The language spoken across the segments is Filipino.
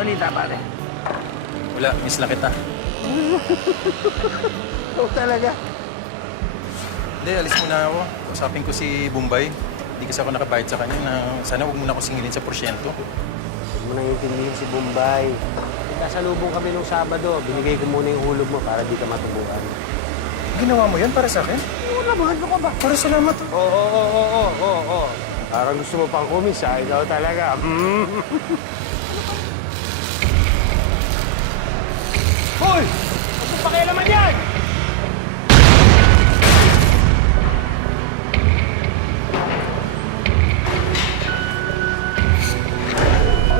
balita, pare? Wala, miss lang kita. Oo talaga. Hindi, alis muna ako. Usapin ko si Bombay. Hindi kasi ako nakabayad sa kanya na sana huwag mo na ako singilin sa porsyento. Huwag mo nang intindihin si Bombay. Kasalubong kami nung Sabado. Binigay ko muna yung hulog mo para di ka matubuan. Ginawa mo yan para sa akin? Oo naman, ano ka ba? Para salamat. Oo. Parang gusto mo pang kumisa, ikaw talaga. Hoy! Huwag mo pakialaman yan!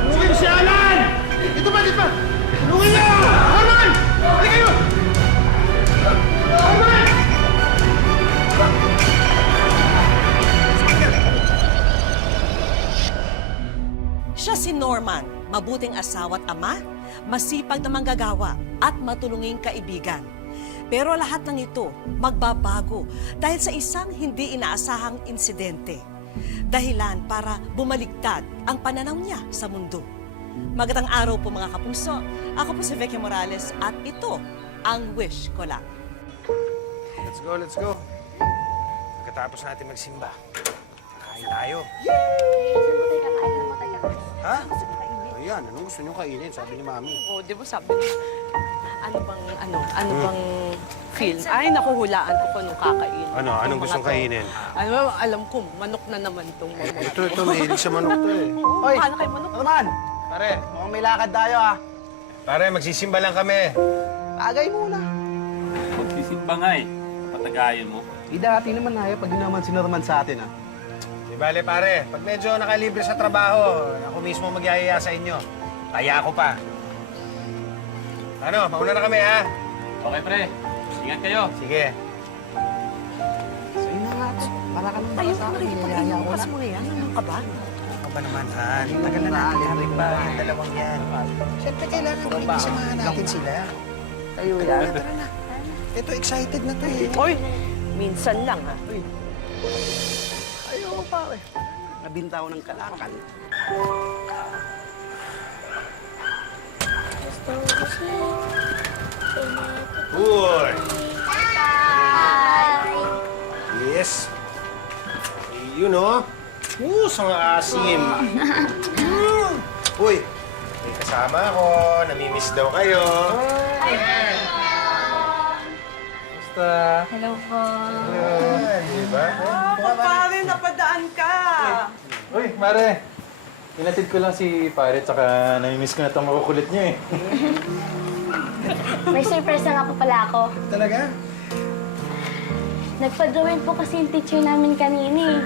Tulungin si Alan! Dito ba? Tulungin niya! Arman! Hindi kayo! Arman! Siya si Norman, mabuting asawa at ama, masipag na manggagawa at matulunging kaibigan. Pero lahat ng ito magbabago dahil sa isang hindi inaasahang insidente. Dahilan para bumaligtad ang pananaw niya sa mundo. Magandang araw po mga kapuso. Ako po si Vicky Morales at ito ang Wish Ko Lang. Let's go. Pagkatapos natin magsimba, kain tayo. Ha? Ayan, anong gusto nyo kainin? Sabi ni Mami. Oo, di ba sabi niya, ano bang feel? Ay, nakuhulaan ko pa nung kakain. Anong gustong kainin? Alam ko, manok na naman itong mga. Ito, mahilig sa manok to eh. Oy! Paano kayo manok? Ano naman? Pare, mukhang may lakad tayo ah. Pare, magsisimba lang kami. Tagay muna. Magsisimba nga eh. Patagayan mo. Dati naman tayo pag naman sinarman sa atin ah. Di bale, pare, pag medyo nakalibre sa trabaho, ako mismo magyayaya sa inyo. Kaya ako pa. Ano, mauna na kami ha? Okay, pre. Ingat kayo. Sige. So yun na nga to. Para ka nang baka sa akin. Niyayaya ko na. Bukas mo na yan, ano ka ba? Ano ba naman, Han? Tagal na natin pa yung dalawang yan. Siyempre, kailangan pagsamahan natin sila. Tayo Tara yan. na. Ito, excited na to eh. Oy! Minsan lang ha. Ayoko pare. Nabintaw ng kalakal. Uy! Yes. Yun o. Sang asim. Uy, may kasama ako. Namimiss daw kayo. Basta. Hello po. Di ba? Pare, napadaan ka! Uy, Mare. Inatid ko lang si Pare, tsaka namimiss ko na itong makukulit niyo eh. May surprise na nga po pala ako. Talaga? Nagpa-drawing po kasi yung teacher namin kanina eh.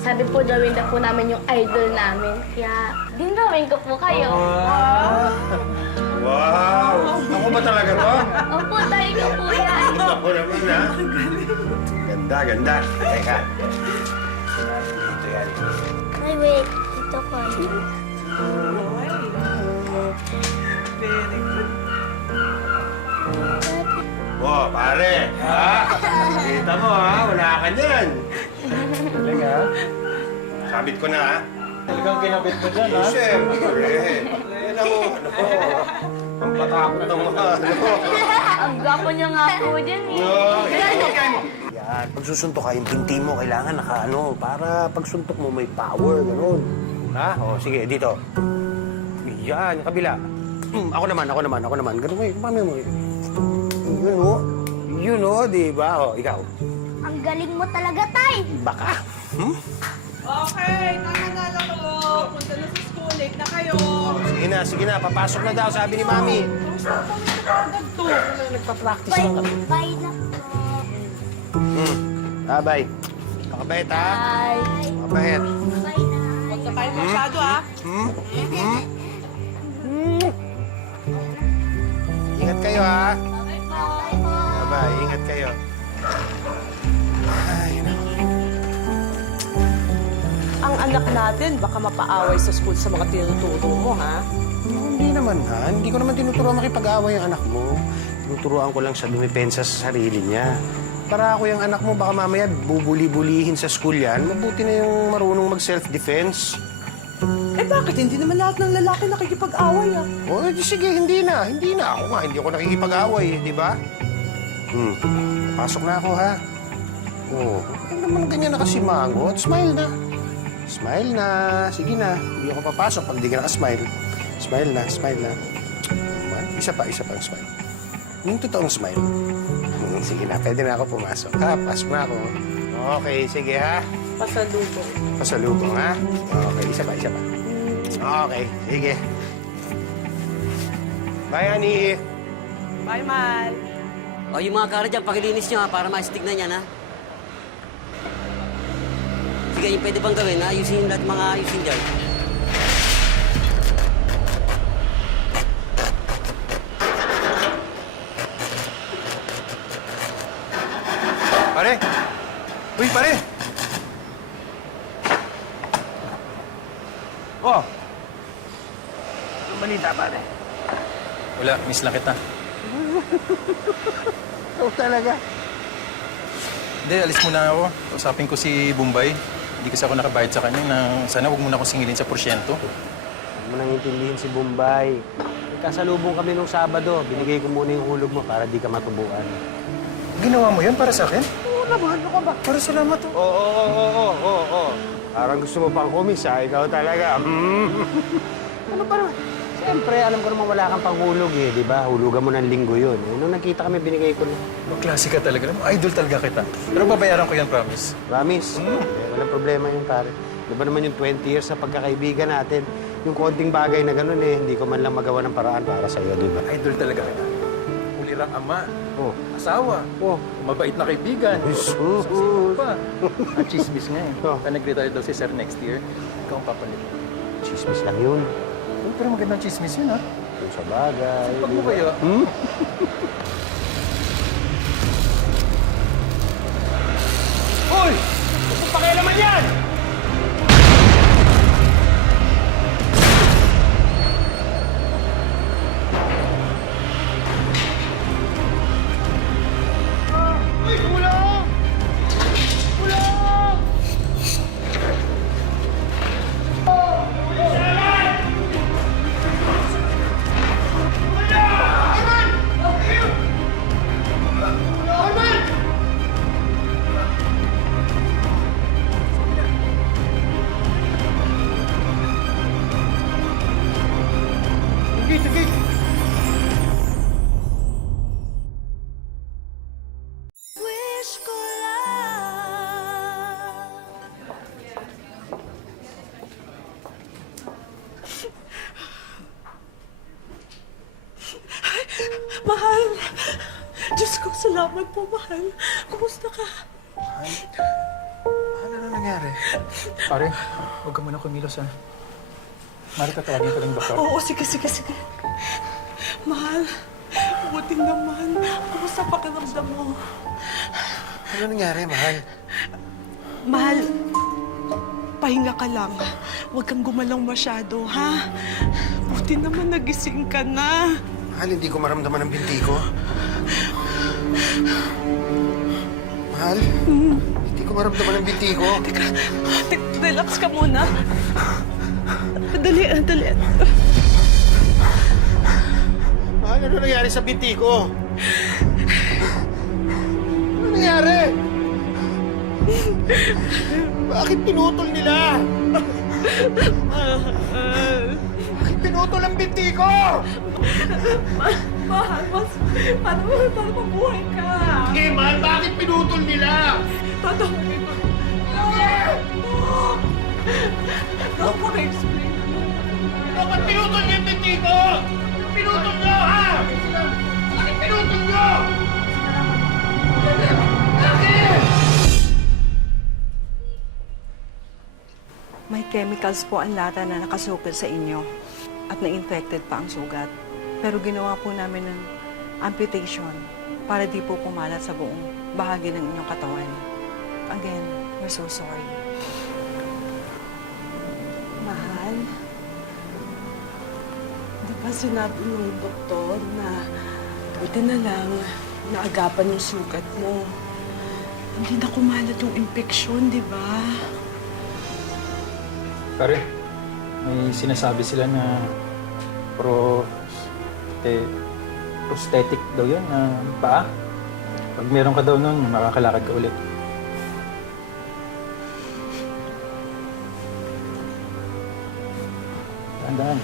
Sabi po, drawing na po namin yung idol namin. Kaya, din-drawing ko po kayo. Wow! Ako ba talaga to? Opo, tayo ko po yan. Ako naman ha. Ganda. Teka. Dito yan. Ay, wait. Ito ko. Wow, pare. Ha? Kita mo ha, wala ka niyan. Talaga? Sabit ko na ha. Talagang kinabit mo dyan, ha? Siyempre. Yan ako, ano po. Ang patakot ng mga ano. Ang gapo niya nga po dyan eh. Yan, pag susuntok ka, yung binti mo kailangan nakaano para pag suntok mo may power, gano'n. Ha? O, sige, dito. Yan, kabila. Ako naman. Ganun mo, mami mo. Yun o, di ba? O, ikaw. Ang galing mo talaga, Tay. Baka. Okay, nakanala ko. Punta na sa school, late na kayo. Sige na, papasok na daw, sabi ni Mami. Nagpa-practice Bye, lang kami. bye na po. Bye-bye. Makabait, ha? Bye. Makabait. Bye na. Huwag na tayo masyado ha. Ingat kayo, ha? Bye po. Bye-bye, ingat kayo. Ay, naku. Ang anak natin, baka mapaaway sa school sa mga tinuturo mo, ha? Hindi naman, ha? Hindi ko naman tinuturuan makipag-away ang anak mo. Tinuturuan ko lang siya dumipensa sa sarili niya. Para ako yung anak mo, baka mamaya bubuli-bulihin sa school yan. Mabuti na yung marunong mag-self-defense. Eh, bakit? Hindi naman lahat ng lalaki nakikipag-away, ah. O, sige, hindi na. Hindi na. Ako nga, hindi ako nakikipag-away, di ba? Pasok na ako, ha? Oo. Ano naman ganyan na kasi, Mango? At smile na. Smile na. Sige na. Hindi ako papasok pag hindi ka nakasmile. Smile na, smile na. Isa pa ang smile. Yung totoong smile. Sige na, pwede na ako pumasok. Ha, pasok na ako. Okay, sige, ha? Pasalubong. Pasalubong, ha? Okay, isa pa. Okay, sige. Bye, Annie. Bye, Mal. O, yung mga kara dyan, pakilinis nyo ha, para maistignan yan ha. Sige, yung pwede bang gawin ha? Ayusin yung lahat mga ayusin dyan. Pare! Uy, pare! Oh! Ang balita, pare. Wala, miss lang kita. Ikaw talaga. Hindi, alis muna ako. Usapin ko si Bombay. Hindi kasi ako nakabayad sa kanya na sana huwag muna akong singilin sa porsyento. Huwag mo nang intindihin si Bombay. Nagkasalubong kami nung Sabado. Binigay ko muna yung hulog mo para di ka matubuan. Ginawa mo yun para sa akin? Oo naman, ano ka ba? Para salamat oh. Oo. Parang gusto mo pang kumis, ha? Ikaw talaga. Ano ba naman? Siyempre, alam ko naman wala kang panghulog eh, di ba? Hulugan mo ng linggo yun. Eh, nung nakita kami, binigay ko na. Klase ka talaga. Idol talaga kita. Pero babayaran ko yan, promise. Promise? Eh, walang problema yung pare. Di ba naman yung 20 years sa pagkakaibigan natin? Yung konting bagay na ganun eh, hindi ko man lang magawa ng paraan para sa'yo, di ba? Idol talaga kita. Ulirang ama, Oh. asawa, mabait na kaibigan. Jesus. Sino pa? Ang chismis nga eh. Oh. Pag nag-retire daw si Sir next year, ikaw ang papalit. Chismis lang yun. Pero magandang chismis yun, ha? Yung sa bagay. Pag mo kaya? Hoy! Ano pakialaman yan? Wish ko lang. Mahal. Diyos ko, salamat po, mahal. Kumusta ka? Ano nangyari? Pare, huwag ka muna kumilos, ha? Mari ka tawagin ko ng doktor. Oo, sige. Mahal, buti naman. Kumusta pakiramdam mo? Ano nangyari, mahal? Mahal, pahinga ka lang. Huwag kang gumalaw masyado, ha? Buti naman nagising ka na. Mahal, hindi ko maramdaman ang binti ko. Mahal, hindi ko maramdaman ang binti ko. Relax ka muna. Dali. Mahal, ano nangyari sa binti ko? Ano nangyari? Bakit pinutol nila? Bakit pinutol ang binti ko? Mahal, paano mabuhay ka? Sige, mahal, bakit pinutol nila? Tatawagin ko. Napaka-explain. Bakit pinutol niyo yung binti ko? Pinutol niyo, ha? Bakit pinutol niyo? Bakit? May chemicals po ang lata na nakasukil sa inyo at na-infected pa ang sugat. Pero ginawa po namin ng amputation para di po kumalat sa buong bahagi ng inyong katawan. Again, we're so sorry. Mahal, di ba sinabi ng doktor na buti na lang naagapan yung sugat mo. Hindi na kumalat yung infeksyon, di ba? Pare, May sinasabi sila na prosthetic daw yun, na paa. Pag meron ka daw nun, makakalakad ka ulit. Tandaan.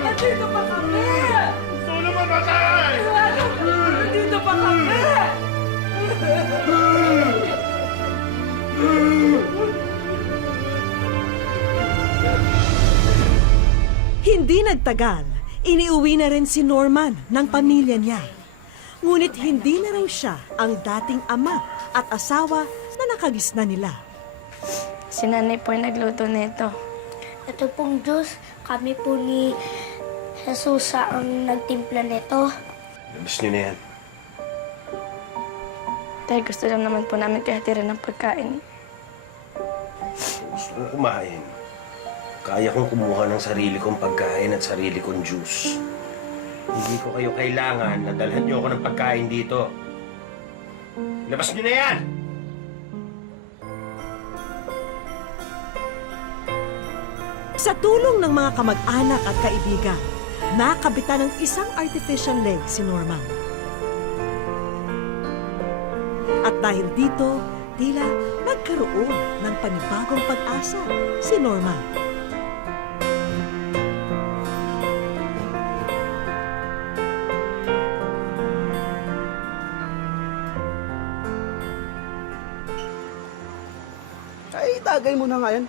Nandito pa kami! Gusto na mamatay! Nandito pa kami! Hindi nagtagal, iniuwi na rin si Norman ng pamilya niya. Ngunit hindi na raw siya ang dating ama at asawa na nakagisna nila. Si nanay po yung nagluto nito. Ito pong juice, kami po ni Jesus ang nagtimpla nito. Labas nyo na yan. Dahil gusto lang naman po namin kahatiran ng pagkain. Gusto kong kumain. Kaya kong kumuha ng sarili kong pagkain at sarili kong juice. Hindi ko kayo kailangan na dalhan niyo ako ng pagkain dito. Labas niyo na yan! Sa tulong ng mga kamag-anak at kaibigan, nakabitan ng isang artificial leg si Norman. At dahil dito, tila nagkaroon ng panibagong pag-asa si Norman. Ay, tagay mo na nga yan.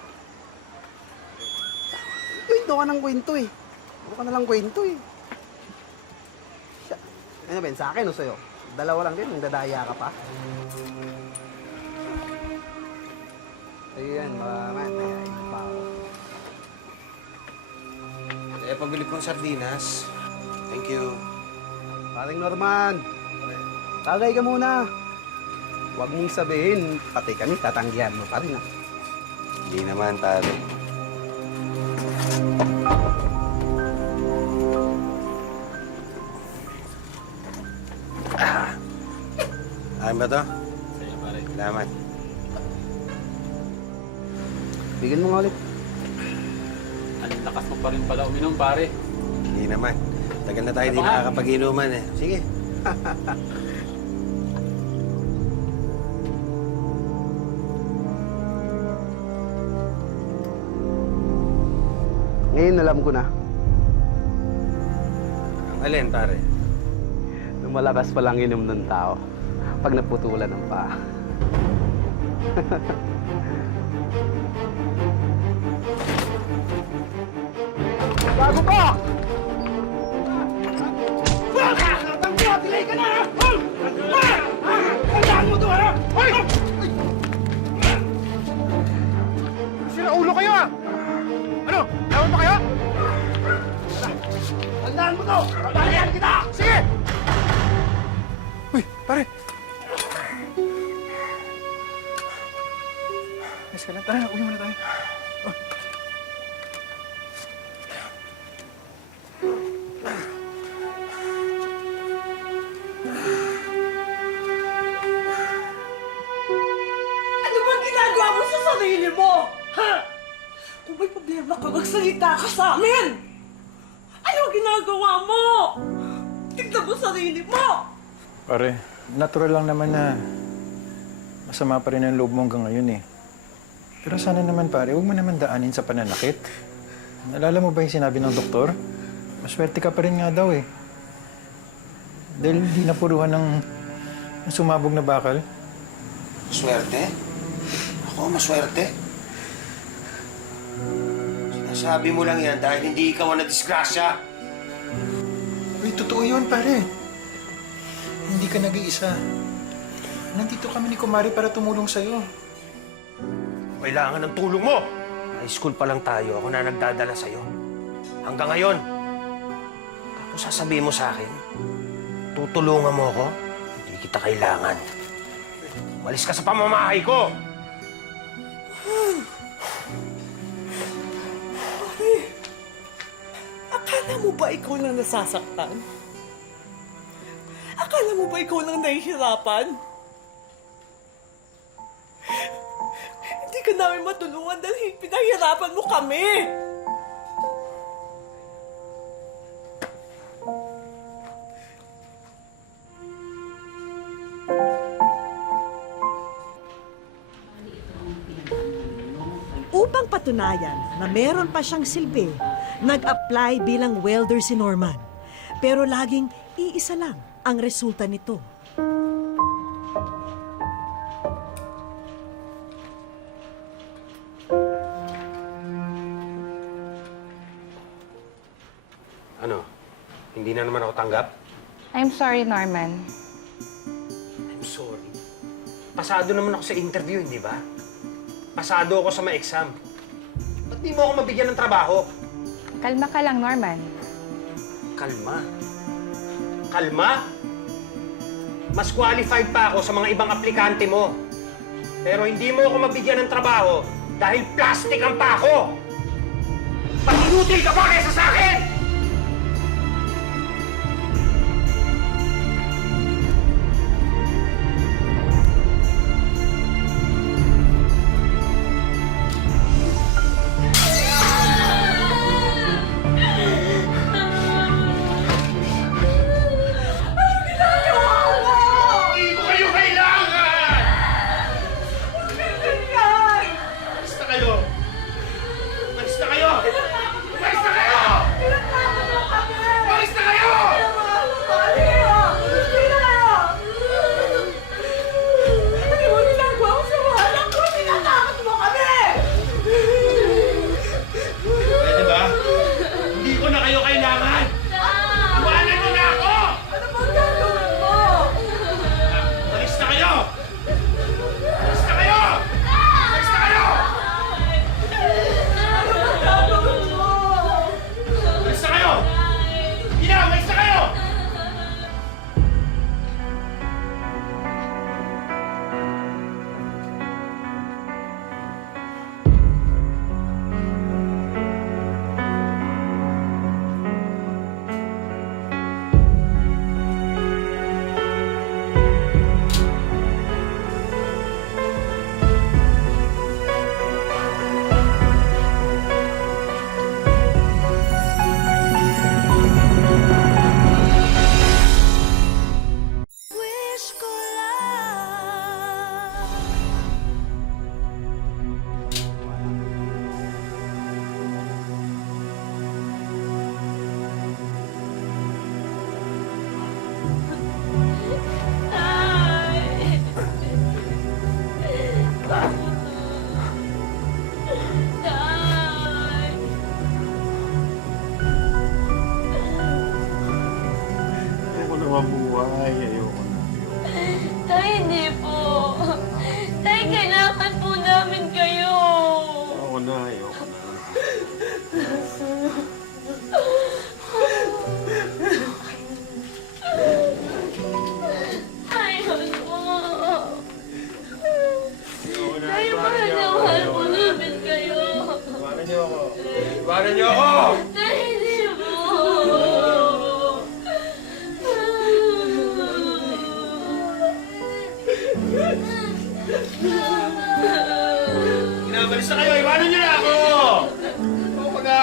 Kwento ka ng kwento eh. Ano ka nalang kwento eh. Ano Ben, sa akin o sa'yo? Dalawa lang din, nang dadaya ka pa. Ayan, madayain pa ako. Eh, pabili kong sardinas. Thank you. Paring Norman, tagay ka muna. Huwag mong sabihin, pati kami tatanggihan mo pa rin ah. Hindi naman, pare. Ayan ba to? Sa'yo, pare. Salamat. Bigyan mo nga ulit. Ang lakas mo pa rin pala uminom, pare. Hindi naman. Tagal na tayo di nakakapag-inuman eh. Sige. Ngayon alam ko na, Ang alin, pare? lumalakas palang inom ng tao pag naputulan ng paa. Bago ka! Delay ka na! Tandaan mo to, ha? Sira ulo kayo ah! Ano? Ewan ba kayo? Tandaan mo to! Babalian kita! Sige! Uy, pare! Yes, ka lang. Tara, uwi muna tayo. Ano bang ginagawa mo sa sarili mo? Ha? Kung may problema ka, magsalita ka sa amin! Ano ang ginagawa mo? Tignan mo sarili mo! Pare, natural lang naman na masama pa rin ang loob mo hanggang ngayon eh. Pero sana naman pare, huwag mo naman daanin sa pananakit. Nalala mo ba yung sinabi ng doktor? Maswerte ka pa rin nga daw eh. Dahil hindi napuruhan ng sumabog na bakal. Maswerte? Ako, maswerte? Sinasabi mo lang yan dahil hindi ikaw ang nadisgrasya. Uy, totoo yun pare. Hindi ka nag-iisa. Nandito kami ni Kumari para tumulong sa'yo. Kailangan ng tulong mo! High school pa lang tayo, ako na nagdadala sa'yo. Hanggang ngayon. Tapos sasabihin mo sa akin, tutulungan mo ako? Hindi kita kailangan. Umalis ka sa pamamahay ko! mo ba ikaw lang nasasaktan? Akala mo ba ikaw lang nahihirapan? Hindi ka namin matulungan dahil pinahirapan mo kami! Upang patunayan na meron pa siyang silbi, nag-apply bilang welder si Norman. Pero laging iisa lang ang resulta nito. Ano? Hindi na naman ako tanggap? I'm sorry, Norman. I'm sorry. Pasado naman ako sa interview, hindi ba? Pasado ako sa mga exam. Ba't di mo ako mabigyan ng trabaho? Kalma ka lang, Norman. Kalma? Kalma? Mas qualified pa ako sa mga ibang aplikante mo. Pero hindi mo ako mabigyan ng trabaho dahil plastic ang pako! Pag-inutil ka pa kaysa sa akin! Hindi ko kayo kailangan! Alis na kayo! Alis na kayo! Alis na kayo! Alis na kayo! Ano mo ginagawa ko sa mga anak ko? Tinatakot mo kami! Pwede ba? Hindi ko na kayo kailangan! Iwanan mo na ako! Ano bang gagawin mo? Alis na kayo! Alis na kayo! Alis na kayo! Gagawin mo? Alis na kayo! Ina, alis na kayo! Ayoko na mabuhay. Ayoko na. Tay, hindi po. Tay, kailangan po namin kayo. Ayoko na. Ayoko na. Ayun po. Tay, mahal na mahal po namin kayo. Iwanan niyo ako! Iwanan niyo ako! Tay, hindi po. Inamalis na kayo! Iwanan niyo na ako! Ayoko na!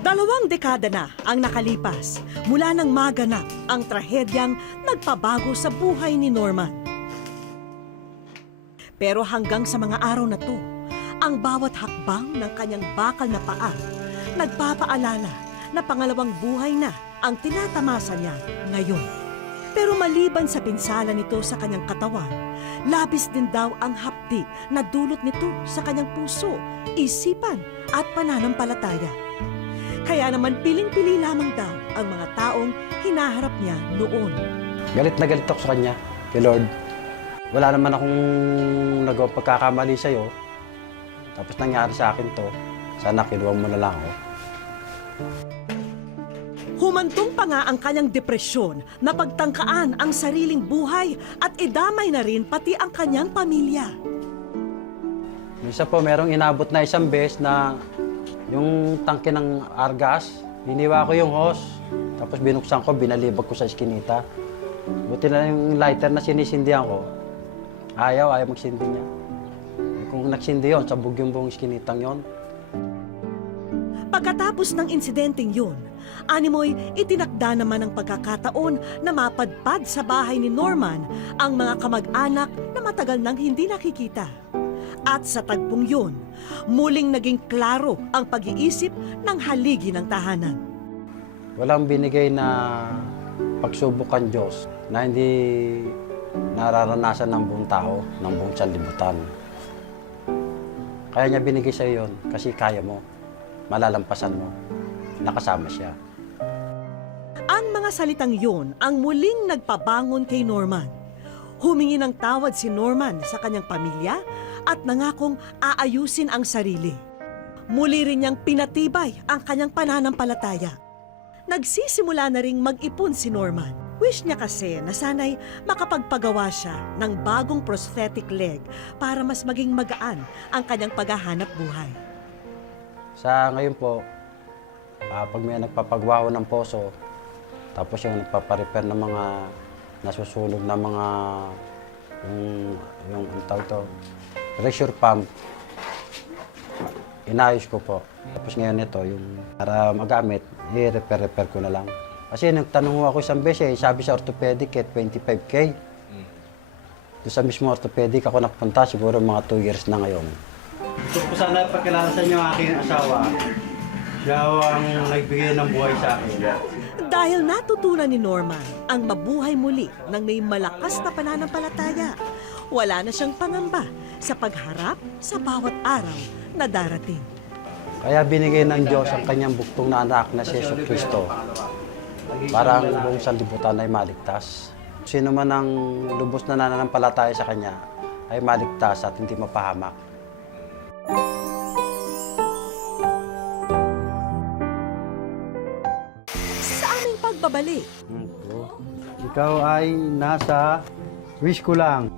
Dalawang dekada na ang nakalipas mula nang maganap ang trahedyang nagpabago sa buhay ni Norman. Pero hanggang sa mga araw na to, ang bawat hakbang ng kanyang bakal na paa nagpapaalala na pangalawang buhay na ang tinatamasa niya ngayon. Pero maliban sa pinsala nito sa kanyang katawan, labis din daw ang hapdi na dulot nito sa kanyang puso, isipan at pananampalataya. Kaya naman piling-pili lamang daw ang mga taong hinaharap niya noon. Galit na galit ako sa kanya, kay Lord. Wala naman akong nagawang pagkakamali sa'yo. Tapos nangyari sa akin to. Sana kinuha mo na lang ako. Humantong pa nga ang kanyang depresyon na pagtangkaan ang sariling buhay at idamay na rin pati ang kanyang pamilya. Minsan po, merong inabot na isang beses na yung tangke ng argas, hiniwa ko yung hose. Tapos binuksan ko, binalibag ko sa iskinita. Buti na yung lighter na sinisindihan ko. Ayaw magsindi niya. Kung nagsindi yun, sabog yung buong iskinitang yun. Pagkatapos ng insidenteng yun, animoy itinakda naman ang pagkakataon na mapadpad sa bahay ni Norman ang mga kamag-anak na matagal nang hindi nakikita. At sa tagpong yun, muling naging klaro ang pag-iisip ng haligi ng tahanan. Walang binigay na pagsubok ang Diyos na hindi nararanasan ng buong tao, ng buong sanlibutan. Kaya niya binigay sa yun kasi kaya mo, malalampasan mo, nakasama siya. Ang mga salitang yun ang muling nagpabangon kay Norman. Humingi ng tawad si Norman sa kanyang pamilya at nangakong aayusin ang sarili. Muli rin niyang pinatibay ang kanyang pananampalataya. Nagsisimula na ring mag-ipon si Norman. Wish niya kasi na sana'y makapagpagawa siya ng bagong prosthetic leg para mas maging magaan ang kanyang paghahanap buhay. Sa ngayon po, pag may nagpapagwaho ng poso, tapos yung nagpaparepair ng mga nasusunog na mga yung tawag to, pressure pump, inayos ko po. Tapos ngayon ito, yung para magamit, i-repair ko na lang. Kasi nagtanong ako isang beses, sabi sa orthopedic, 25K. Doon sa mismo orthopedic ako napunta, siguro mga 2 years na ngayon. Gusto ko sana pagkilala sa inyo ang aking asawa. Siya ang nagbigay ng buhay sa akin. Dahil natutunan ni Norman ang mabuhay muli ng may malakas na pananampalataya, wala na siyang pangamba sa pagharap sa bawat araw na darating. Kaya binigay ng Diyos ang kanyang buktong na anak na si Jesucristo para ang buong sanlibutan ay maligtas. Sino man ang lubos na nananampalataya sa kanya ay maligtas at hindi mapahamak. Sa aming pagbabalik, Ikaw ay nasa wish ko lang.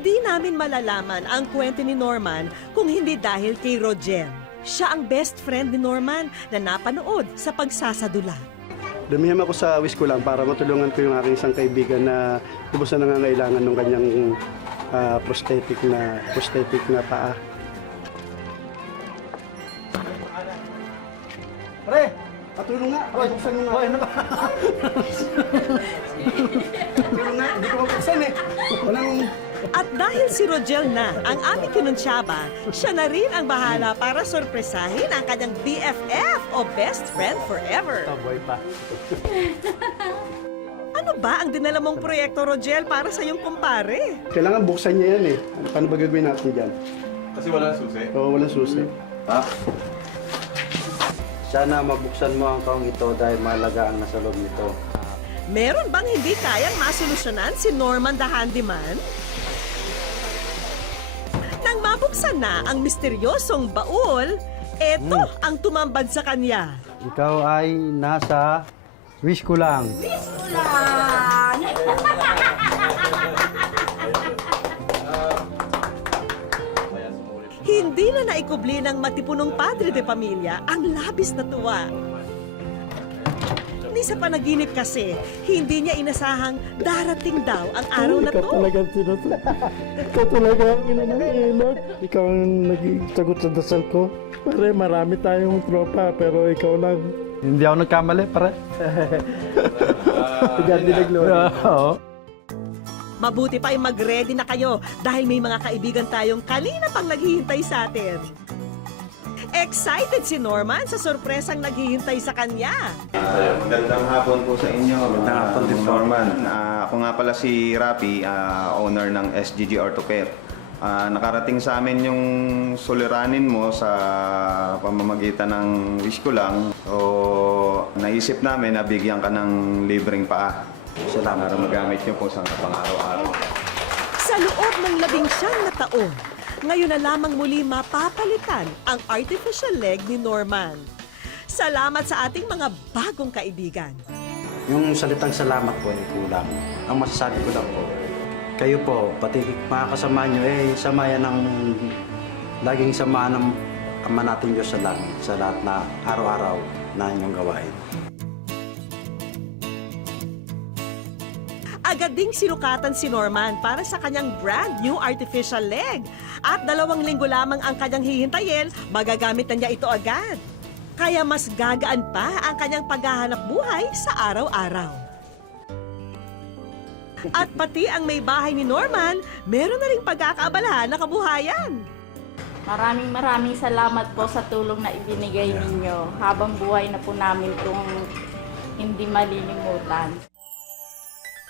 hindi namin malalaman ang kwento ni Norman kung hindi dahil kay Rogel. Siya ang best friend ni Norman na napanood sa pagsasadula. Dumihim ako sa wish ko lang para matulungan ko yung aking isang kaibigan na lubos na nangangailangan ng kanyang prosthetic na paa. Pre, patulong nga. Pre, buksan mo nga. Ano ba? Patulong nga, hindi ko mabuksan eh. Walang... At dahil si Rogel na ang aming kinunsyaba, siya na rin ang bahala para sorpresahin ang kanyang BFF o best friend forever. Taboy pa. Ano ba ang dinala mong proyekto, Rogel, para sa iyong kumpare? Kailangan buksan niya yan eh. Paano ba gagawin natin dyan? Kasi walang susi. Oo, walang susi. Sana mabuksan mo ang kaong ito dahil mahalaga ang nasa loob nito. Meron bang hindi kayang masolusyonan si Norman the Handyman? Nang mabuksan na ang misteryosong baul, eto ang tumambad sa kanya. Ikaw ay nasa wish ko lang. Hindi na naikubli ng matipunong padre de pamilya ang labis na tuwa. Ni sa panaginip kasi, hindi niya inasahang darating daw ang araw na to. Ikaw talaga ang ina ng ilog. Ikaw ang naging sagot sa dasal ko. Pare, marami tayong tropa, pero ikaw lang. Hindi ako nagkamali, pare. Gandhi na glory. Oo. Mabuti pa ay mag-ready na kayo dahil may mga kaibigan tayong kanina pang naghihintay sa atin. Excited si Norman sa sorpresang naghihintay sa kanya. Magandang hapon po sa inyo. Magandang hapon din, Norman. Ako nga pala si Rapi, owner ng SGG Orthocare. Nakarating sa amin yung suliranin mo sa pamamagitan ng wish ko lang. So, naisip namin na bigyan ka ng libreng paa. Salamat. Para magamit nyo po sa pang-araw-araw. Sa loob ng 19 na taon, ngayon na lamang muli mapapalitan ang artificial leg ni Norman. Salamat sa ating mga bagong kaibigan. Yung salitang salamat po ay kulang. Ang masasabi ko lang po, kayo po, pati mga kasama nyo, samayan ng laging samahan ng Ama natin Diyos sa langit sa lahat na araw-araw na inyong gawain. Agad ding sinukatan si Norman para sa kanyang brand new artificial leg. At 2 linggo lamang ang kanyang hihintayin, magagamit na niya ito agad. Kaya mas gagaan pa ang kanyang paghahanap buhay sa araw-araw. At pati ang may bahay ni Norman, meron na ring pagkakaabalahan na kabuhayan. Maraming salamat po sa tulong na ibinigay ninyo. Habang buhay na po namin itong hindi malilimutan.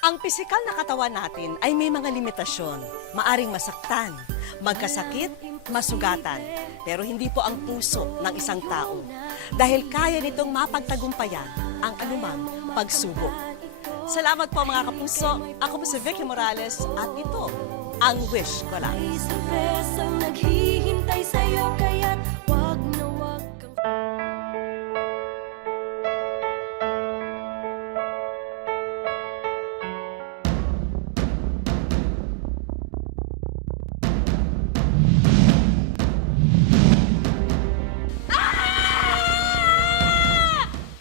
Ang pisikal na katawan natin ay may mga limitasyon. Maaring masaktan, magkasakit, masugatan. Pero hindi po ang puso ng isang tao. Dahil kaya nitong mapagtagumpayan ang anumang pagsubok. Salamat po mga kapuso. Ako po si Vicky Morales at ito ang Wish Ko Lang. Naghihintay sa'yo kaya't